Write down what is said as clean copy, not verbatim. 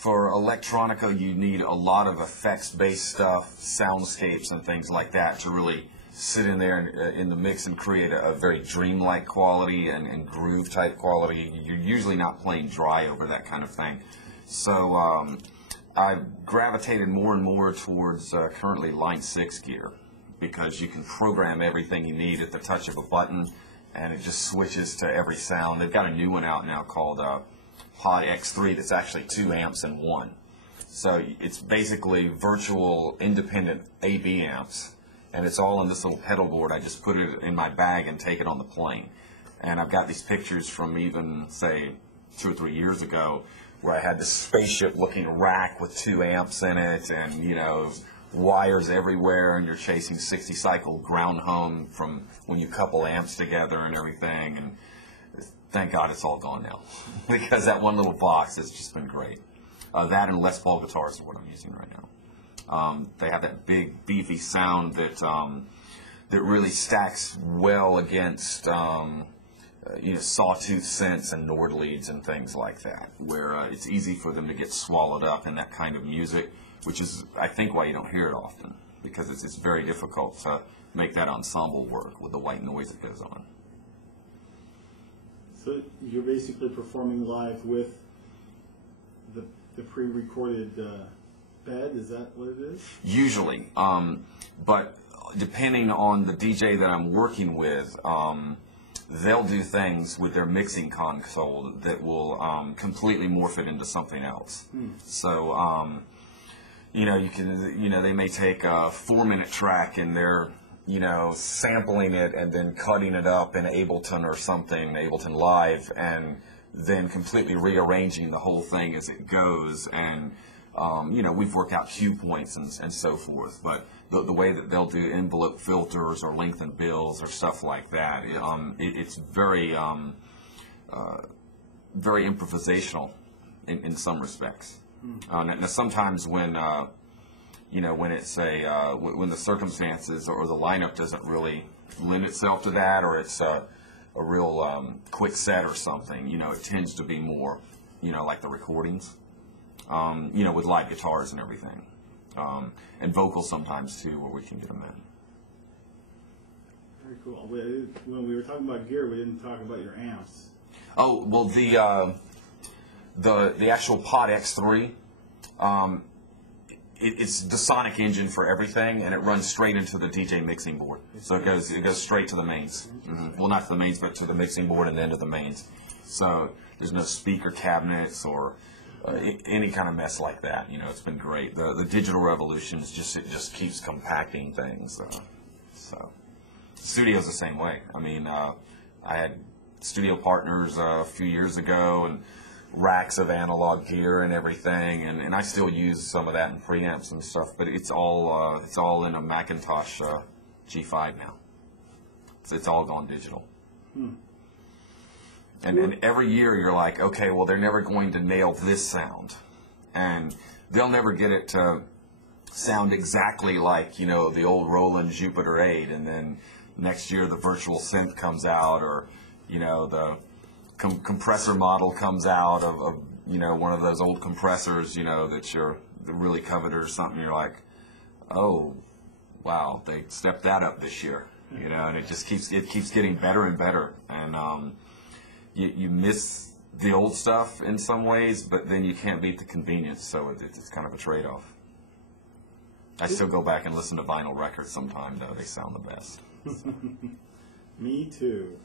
For electronica, you need a lot of effects-based stuff, soundscapes and things like that to really sit in there in the mix and create a very dreamlike quality and groove-type quality. You're usually not playing dry over that kind of thing. So I've gravitated more and more towards currently Line 6 gear, because you can program everything you need at the touch of a button, and it just switches to every sound. They've got a new one out now called Pod X3 that's actually 2 amps in one. So it's basically virtual independent AB amps, and it's all in this little pedal board. I just put it in my bag and take it on the plane. And I've got these pictures from even, say, 2 or 3 years ago, where I had this spaceship-looking rack with 2 amps in it, and, you know, wires everywhere, and you're chasing 60-cycle ground hum from when you couple amps together and everything. And thank God it's all gone now, because that one little box has just been great. That and Les Paul guitars are what I'm using right now. They have that big, beefy sound that that really stacks well against you know, sawtooth synths and Nord leads and things like that, where it's easy for them to get swallowed up in that kind of music, which is, I think, why you don't hear it often, because it's very difficult to make that ensemble work with the white noise that goes on. So you're basically performing live with the pre-recorded bed, is that what it is? Usually, but depending on the DJ that I'm working with, they'll do things with their mixing console that will completely morph it into something else. So, you know, they may take a 4-minute track and they're, you know, sampling it and then cutting it up in Ableton or something, Ableton Live, and then completely rearranging the whole thing as it goes. And, you know, we've worked out cue points and so forth, but the way that they'll do envelope filters or lengthened bills or stuff like that, it's very, very improvisational in some respects. Now sometimes when, you know, when it's when the circumstances or the lineup doesn't really lend itself to that, or it's a real quick set or something, you know, it tends to be more, you know, like the recordings, you know, with live guitars and everything, and vocals sometimes too, where we can get them in. Very cool. When we were talking about gear, we didn't talk about your amps. Oh, well, the actual Pod X3. It's the sonic engine for everything, and it runs straight into the DJ mixing board. So it goes straight to the mains. Well, not to the mains, but to the mixing board and then to the mains. So there's no speaker cabinets or any kind of mess like that. You know, it's been great. The digital revolution is it just keeps compacting things. So studio's the same way. I mean, I had studio partners a few years ago, and racks of analog gear and everything, and I still use some of that in preamps and stuff, but it's all in a Macintosh G5 now. So it's all gone digital. And every year you're like, okay, well, they're never going to nail this sound, and they'll never get it to sound exactly like, you know, the old Roland Jupiter 8, and then next year the virtual synth comes out, or, you know, the compressor model comes out of you know, one of those old compressors, you know, that you're really coveted or something. You're like, oh, wow, they stepped that up this year, you know, and it keeps getting better and better, and you miss the old stuff in some ways, but then you can't beat the convenience, so it's kind of a trade-off. I still go back and listen to vinyl records sometime, though. They sound the best. Me too.